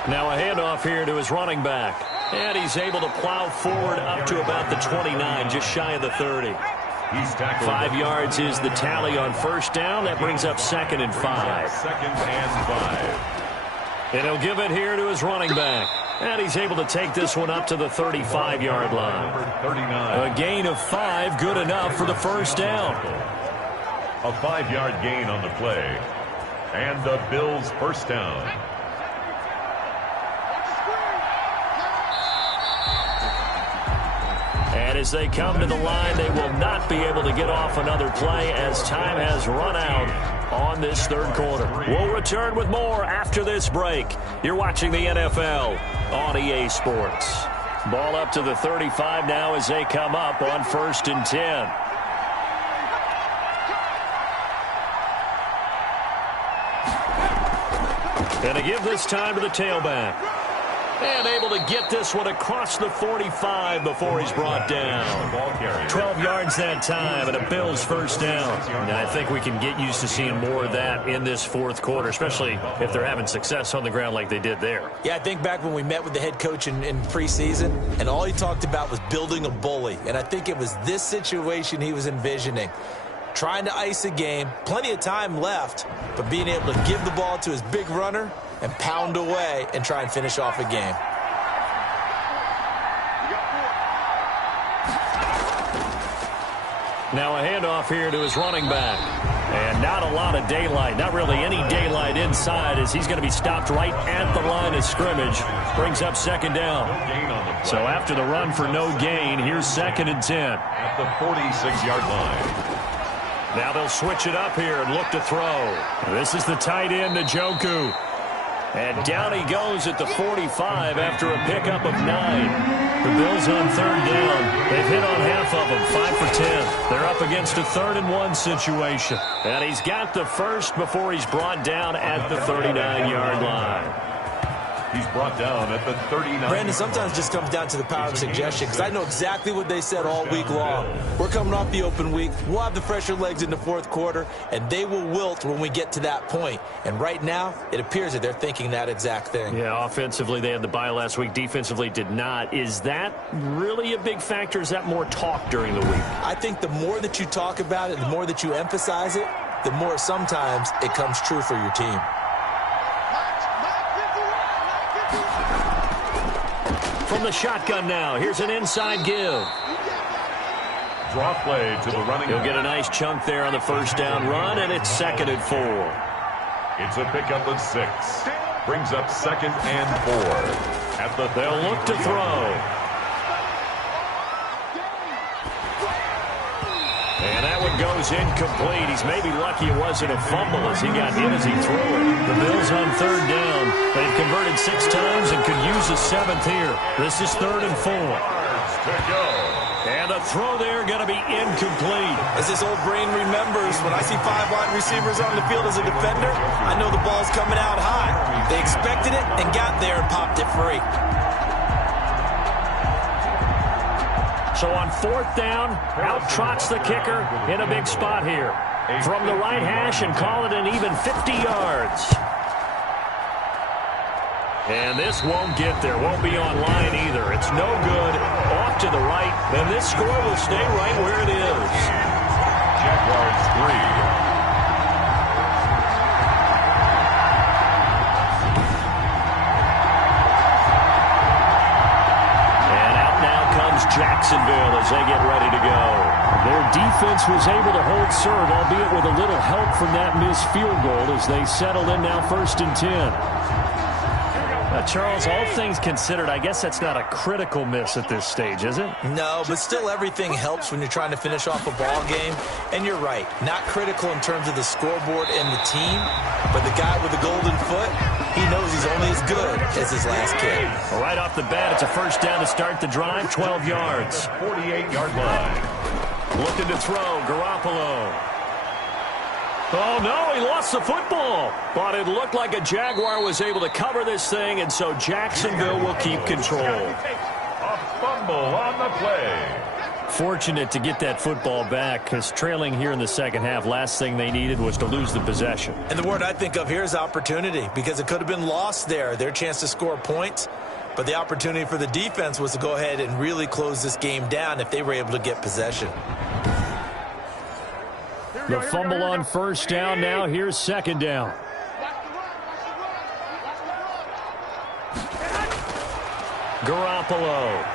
Now a handoff here to his running back. And he's able to plow forward up to about the 29, just shy of the 30. He's tackled. 5 yards is the tally on 1st down. That brings up 2nd and 5. 2nd and 5. And he'll give it here to his running back. And he's able to take this one up to the 35-yard line. 39. A gain of 5, good enough for the 1st down. A 5-yard gain on the play. And the Bills' 1st down. And as they come to the line, they will not be able to get off another play as time has run out on this 3rd quarter. We'll return with more after this break. You're watching the NFL on EA Sports. Ball up to the 35 now as they come up on 1st and 10. And to give this time to the tailback. And able to get this one across the 45 before he's brought down. 12 yards that time and a Bills 1st down. And I think we can get used to seeing more of that in this 4th quarter, especially if they're having success on the ground like they did there. Yeah, I think back when we met with the head coach in preseason, and all he talked about was building a bully. And I think it was this situation he was envisioning. Trying to ice a game, plenty of time left, but being able to give the ball to his big runner and pound away and try and finish off a game. Now a handoff here to his running back. And not a lot of daylight, not really any daylight inside as he's going to be stopped right at the line of scrimmage. Brings up 2nd down. So after the run for no gain, here's 2nd and 10. At the 46-yard line. Now they'll switch it up here and look to throw. This is the tight end, Njoku. And down he goes at the 45 after a pickup of 9. The Bills on 3rd down. They've hit on half of them, 5 for 10. They're up against a 3rd and 1 situation. And he's got the first before he's brought down at the 39-yard line. He's brought down at the 39. Brandon, sometimes it just comes down to the power of suggestion, because I know exactly what they said all week long. We're coming off the open week. We'll have the fresher legs in the 4th quarter, and they will wilt when we get to that point. And right now, it appears that they're thinking that exact thing. Yeah, offensively, they had the bye last week. Defensively, did not. Is that really a big factor? Is that more talk during the week? I think the more that you talk about it, the more that you emphasize it, the more sometimes it comes true for your team. From the shotgun now, here's an inside give. Draw play to the running. He'll get a nice chunk there on the 1st down run, and it's 2nd and 4. It's a pickup of 6. Brings up 2nd and 4. They'll look to throw. And that one goes incomplete. He's maybe lucky it wasn't a fumble as he got hit as he threw it. The Bills on 3rd down. They've converted 6 times and could use a 7th here. This is 3rd and 4. And a throw there going to be incomplete. As this old brain remembers, when I see 5 wide receivers on the field as a defender, I know the ball's coming out high. They expected it and got there and popped it free. So on 4th down, out trots the kicker in a big spot here. from the right hash and call it an even 50 yards. And this won't get there. Won't be online either. It's no good. Off to the right. And this score will stay right where it is. Jaguars 3. Jacksonville as they get ready to go. Their defense was able to hold serve, albeit with a little help from that missed field goal as they settle in now 1st and 10. Charles, all things considered, I guess that's not a critical miss at this stage, is it? No, but still everything helps when you're trying to finish off a ball game. And you're right, not critical in terms of the scoreboard and the team, but the guy with the golden foot, he knows he's only as good as his last kick. Well, right off the bat, it's a first down to start the drive, 12 yards. 48-yard line. Looking to throw, Garoppolo. Oh, no, he lost the football. But it looked like a Jaguar was able to cover this thing, and so Jacksonville will keep control. A fumble on the play. Fortunate to get that football back, because trailing here in the second half, last thing they needed was to lose the possession. And the word I think of here is opportunity, because it could have been lost there, their chance to score points. But the opportunity for the defense was to go ahead and really close this game down if they were able to get possession. The fumble on first down now. Here's second down. Garoppolo.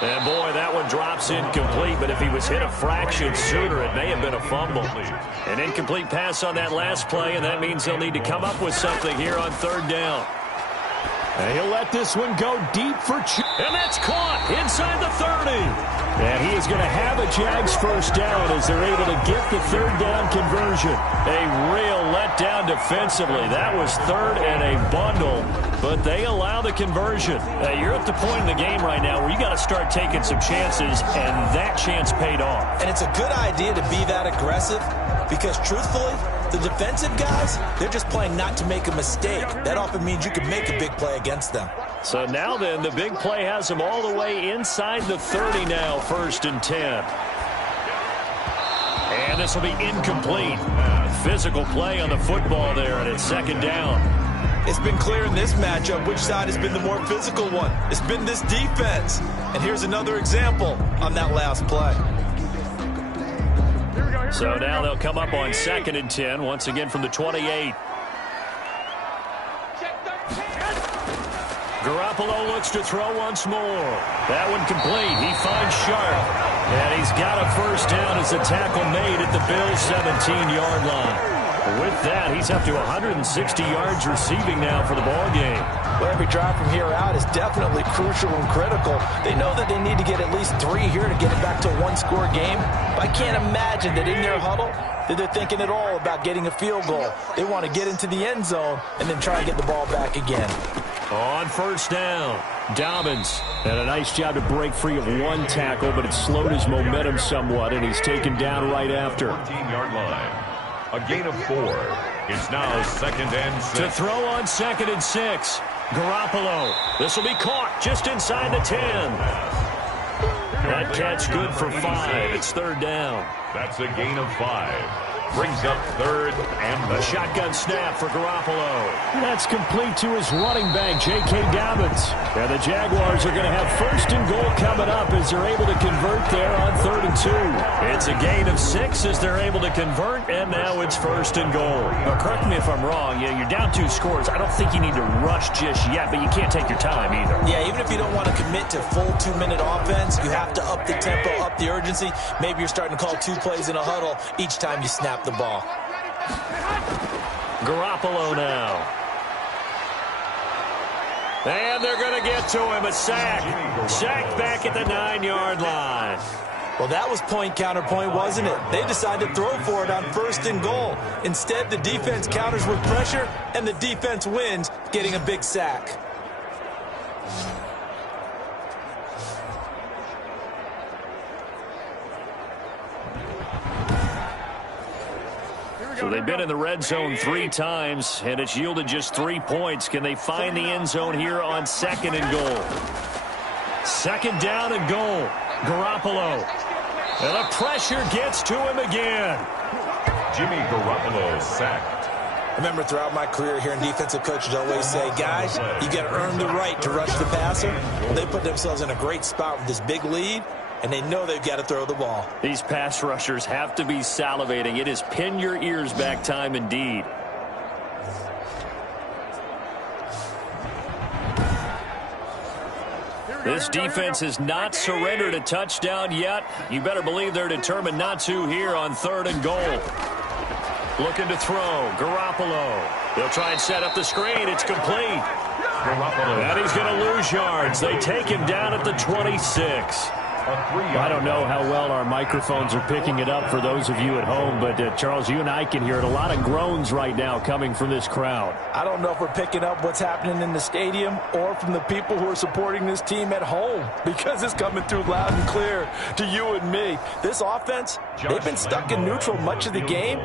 And boy, that one drops incomplete, but if he was hit a fraction sooner, it may have been a fumble. An incomplete pass on that last play, and that means they'll need to come up with something here on third down. And he'll let this one go deep for and that's caught inside the 30. And he is going to have a Jags first down as they're able to get the third down conversion. A real letdown defensively. That was third and a bundle, but they allow the conversion. You're at the point in the game right now where you got to start taking some chances, and that chance paid off. And it's a good idea to be that aggressive because, truthfully, the defensive guys, they're just playing not to make a mistake. That often means you can make a big play against them. So now then, the big play has them all the way inside the 30 now, 1st and 10. And this will be incomplete. Physical play on the football there, and it's second down. It's been clear in this matchup which side has been the more physical one. It's been this defense. And here's another example on that last play. So now they'll come up on 2nd and 10, once again from the 28. Garoppolo looks to throw once more. That one complete. He finds Sharp. And he's got a first down as the tackle made at the Bills' 17-yard line. With that, he's up to 160 yards receiving now for the ball game. Well, every drive from here out is definitely crucial and critical. They know that they need to get at least 3 here to get it back to a one-score game. But I can't imagine that in their huddle that they're thinking at all about getting a field goal. They want to get into the end zone and then try and get the ball back again. On first down, Dobbins had a nice job to break free of one tackle, but it slowed his momentum somewhat, and he's taken down right after. 14-yard line. A gain of 4. It's now 2nd and 6. To throw on 2nd and 6. Garoppolo. This will be caught just inside the 10. That catch good for 5. It's third down. That's a gain of 5. Brings up 3rd and a shotgun snap for Garoppolo. That's complete to his running back, J.K. Dobbins. And the Jaguars are going to have 1st and goal coming up as they're able to convert there on 3rd and 2. It's a gain of 6 as they're able to convert, and now it's 1st and goal. Now, correct me if I'm wrong. You're down 2 scores. I don't think you need to rush just yet, but you can't take your time either. Yeah, even if you don't want to commit to full 2-minute offense, you have to up the tempo, up the urgency. Maybe you're starting to call 2 plays in a huddle each time you snap the ball. Garoppolo now. And they're going to get to him. A sack. Sacked back at the 9-yard line. Well, that was point counterpoint, wasn't it? They decided to throw for it on 1st and goal. Instead, the defense counters with pressure, and the defense wins, getting a big sack. So they've been in the red zone 3 times, and it's yielded just 3 points. Can they find the end zone here on 2nd and goal? 2nd down and goal. Garoppolo. And the pressure gets to him again. Jimmy Garoppolo sacked. Remember, throughout my career here in defensive coaches always say, guys, you got to earn the right to rush the passer. Well, they put themselves in a great spot with this big lead, and they know they've got to throw the ball. These pass rushers have to be salivating. It is pin your ears back time indeed. This defense has not surrendered a touchdown yet. You better believe they're determined not to here on 3rd and goal. Looking to throw. Garoppolo. They'll try and set up the screen. It's complete. Garoppolo. And he's going to lose yards. They take him down at the 26. I don't know how well our microphones are picking it up for those of you at home, but Charles, you and I can hear it. A lot of groans right now coming from this crowd. I don't know if we're picking up what's happening in the stadium or from the people who are supporting this team at home, because it's coming through loud and clear to you and me. This offense, they've been stuck in neutral much of the game.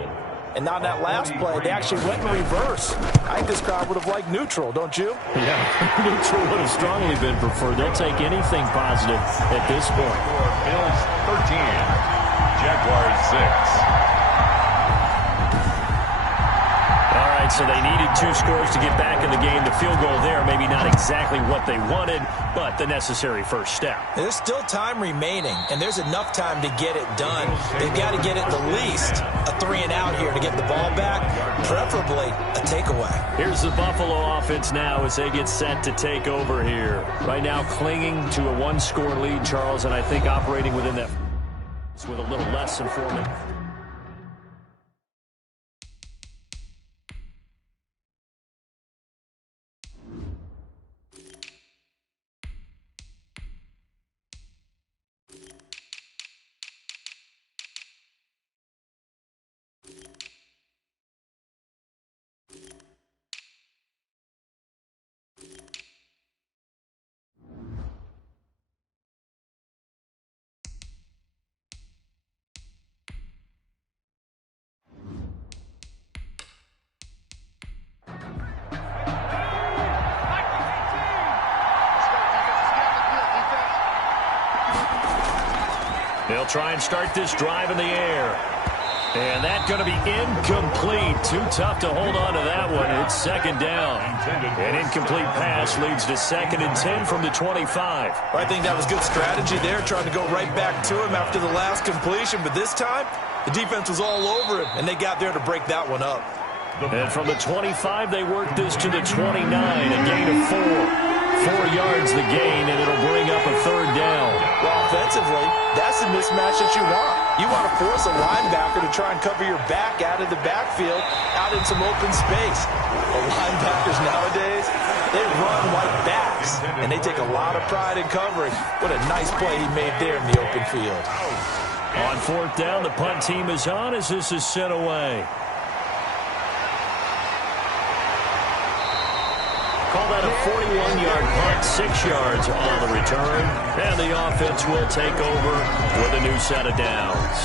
And on that last play, they actually went in reverse. I think this crowd would have liked neutral, don't you? Yeah, neutral would have strongly been preferred. They'll take anything positive at this point. Bills 13, Jaguars 6. All right, so they needed 2 scores to get back in the game. The field goal there, maybe not exactly what they wanted, but the necessary first step. There's still time remaining, and there's enough time to get it done. They've got to get at the least a 3-and-out here to get the ball back, preferably a takeaway. Here's the Buffalo offense now as they get set to take over here. Right now clinging to a 1-score lead, Charles, and I think operating within that with a little less than 4 minutes. They'll try and start this drive in the air. And that's going to be incomplete. Too tough to hold on to that one. It's 2nd down. An incomplete pass leads to 2nd and 10 from the 25. I think that was good strategy there, trying to go right back to him after the last completion. But this time, the defense was all over him, and they got there to break that one up. And from the 25, they work this to the 29, a gain of 4. 4 yards the gain, and it'll bring up a 3rd down. Well, offensively, that's the mismatch that you want. You want to force a linebacker to try and cover your back out of the backfield, out in some open space. The linebackers nowadays, they run like bats, and they take a lot of pride in covering. What a nice play he made there in the open field. On 4th down, the punt team is on as this is sent away. Call that a 41-yard punt, 6 yards on the return. And the offense will take over with a new set of downs.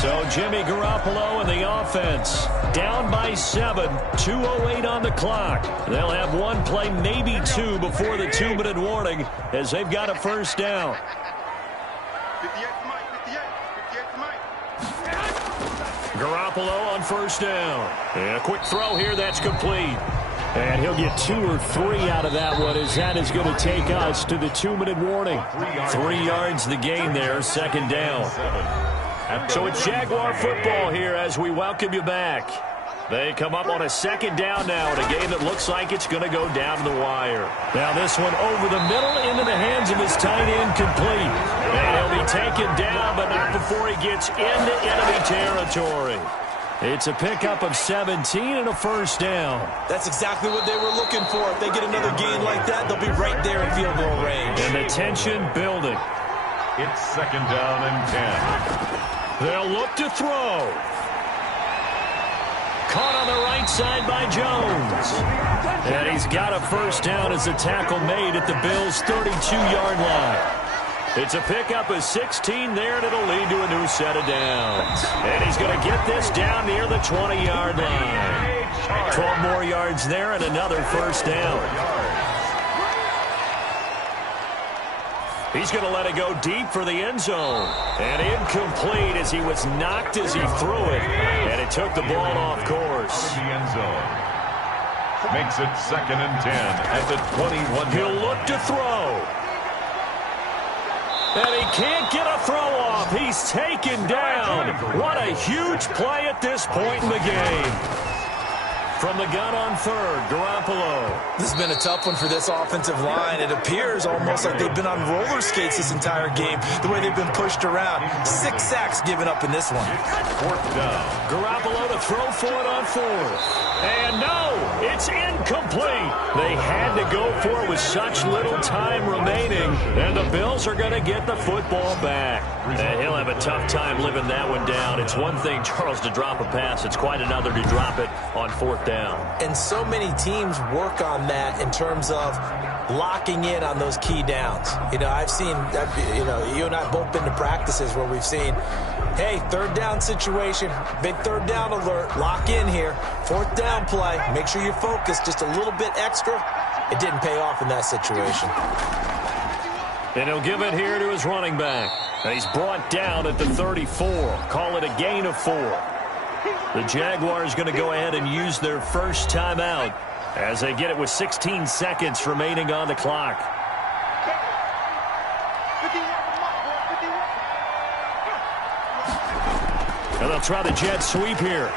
So Jimmy Garoppolo and the offense down by 7, 2:08 on the clock. They'll have 1 play, maybe 2 before the 2-minute warning as they've got a first down. 58 to Mike, 58 to Mike. Garoppolo on first down. And a quick throw here, that's complete. And he'll get 2 or 3 out of that one as that is going to take us to the 2-minute warning. 3 yards the gain there, 2nd down. So it's Jaguar football here as we welcome you back. They come up on a 2nd down now in a game that looks like it's going to go down to the wire. Now this one over the middle into the hands of his tight end, complete. And he'll be taken down, but not before he gets into enemy territory. It's a pickup of 17 and a first down. That's exactly what they were looking for. If they get another gain like that, they'll be right there in field goal range. And the tension building. It's 2nd down and 10. They'll look to throw. Caught on the right side by Jones. And he's got a first down as the tackle made at the Bills' 32-yard line. It's a pickup of 16 there, and it'll lead to a new set of downs. And he's going to get this down near the 20-yard line. 12 more yards there and another first down. He's going to let it go deep for the end zone. And incomplete as he was knocked as he threw it. And it took the ball off course. The end zone. Makes it 2nd and 10 at the 21. He'll look to throw. And he can't get a throw off. He's taken down. What a huge play at this point in the game. From the gun on 3rd, Garoppolo. This has been a tough one for this offensive line. It appears almost like they've been on roller skates this entire game, the way they've been pushed around. 6 sacks given up in this one. 4th down. Garoppolo to throw for it on 4th. And no, it's incomplete. They had to go for it with such little time remaining. And the Bills are going to get the football back. And he'll have a tough time living that one down. It's one thing, Charles, to drop a pass. It's quite another to drop it on 4th down. And so many teams work on that in terms of locking in on those key downs. You know, I've seen, you and I have both been to practices where we've seen, hey, 3rd down situation, big 3rd down alert, lock in here, 4th down play, make sure you're focused just a little bit extra. It didn't pay off in that situation. And he'll give it here to his running back. And he's brought down at the 34. Call it a gain of 4. The Jaguars going to go ahead and use their first timeout as they get it with 16 seconds remaining on the clock. And they'll try the jet sweep here.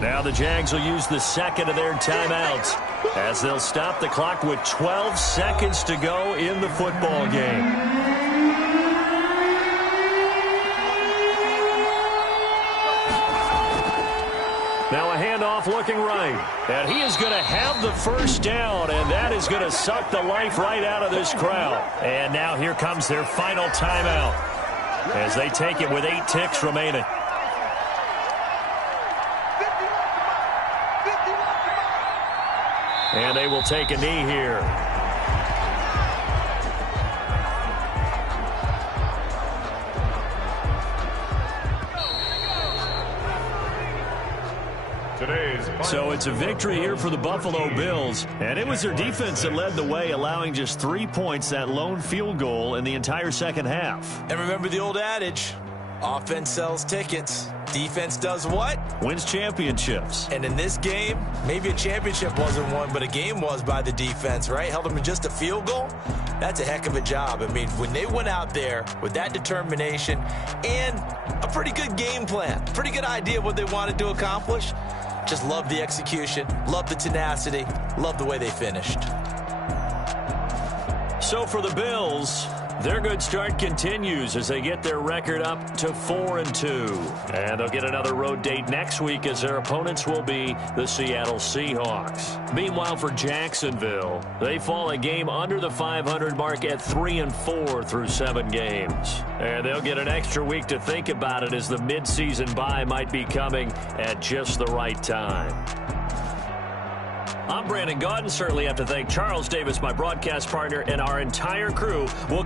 Now the Jags will use the second of their timeouts as they'll stop the clock with 12 seconds to go in the football game. Now a handoff looking right. And he is going to have the first down, and that is going to suck the life right out of this crowd. And now here comes their final timeout as they take it with 8 ticks remaining. And they will take a knee here. So it's a victory here for the Buffalo Bills, and it was their defense that led the way, allowing just 3 points, that lone field goal in the entire second half. And remember the old adage, offense sells tickets. Defense does what? Wins championships. And in this game, maybe a championship wasn't won, but a game was by the defense, right? Held them to just a field goal. That's a heck of a job. I mean, when they went out there with that determination and a pretty good game plan, pretty good idea of what they wanted to accomplish, just love the execution, love the tenacity, love the way they finished. So for the Bills, their good start continues as they get their record up to 4-2. And they'll get another road date next week as their opponents will be the Seattle Seahawks. Meanwhile, for Jacksonville, they fall a game under the 500 mark at 3-4 through 7 games. And they'll get an extra week to think about it as the midseason bye might be coming at just the right time. I'm Brandon Gaudin. Certainly have to thank Charles Davis, my broadcast partner, and our entire crew. We'll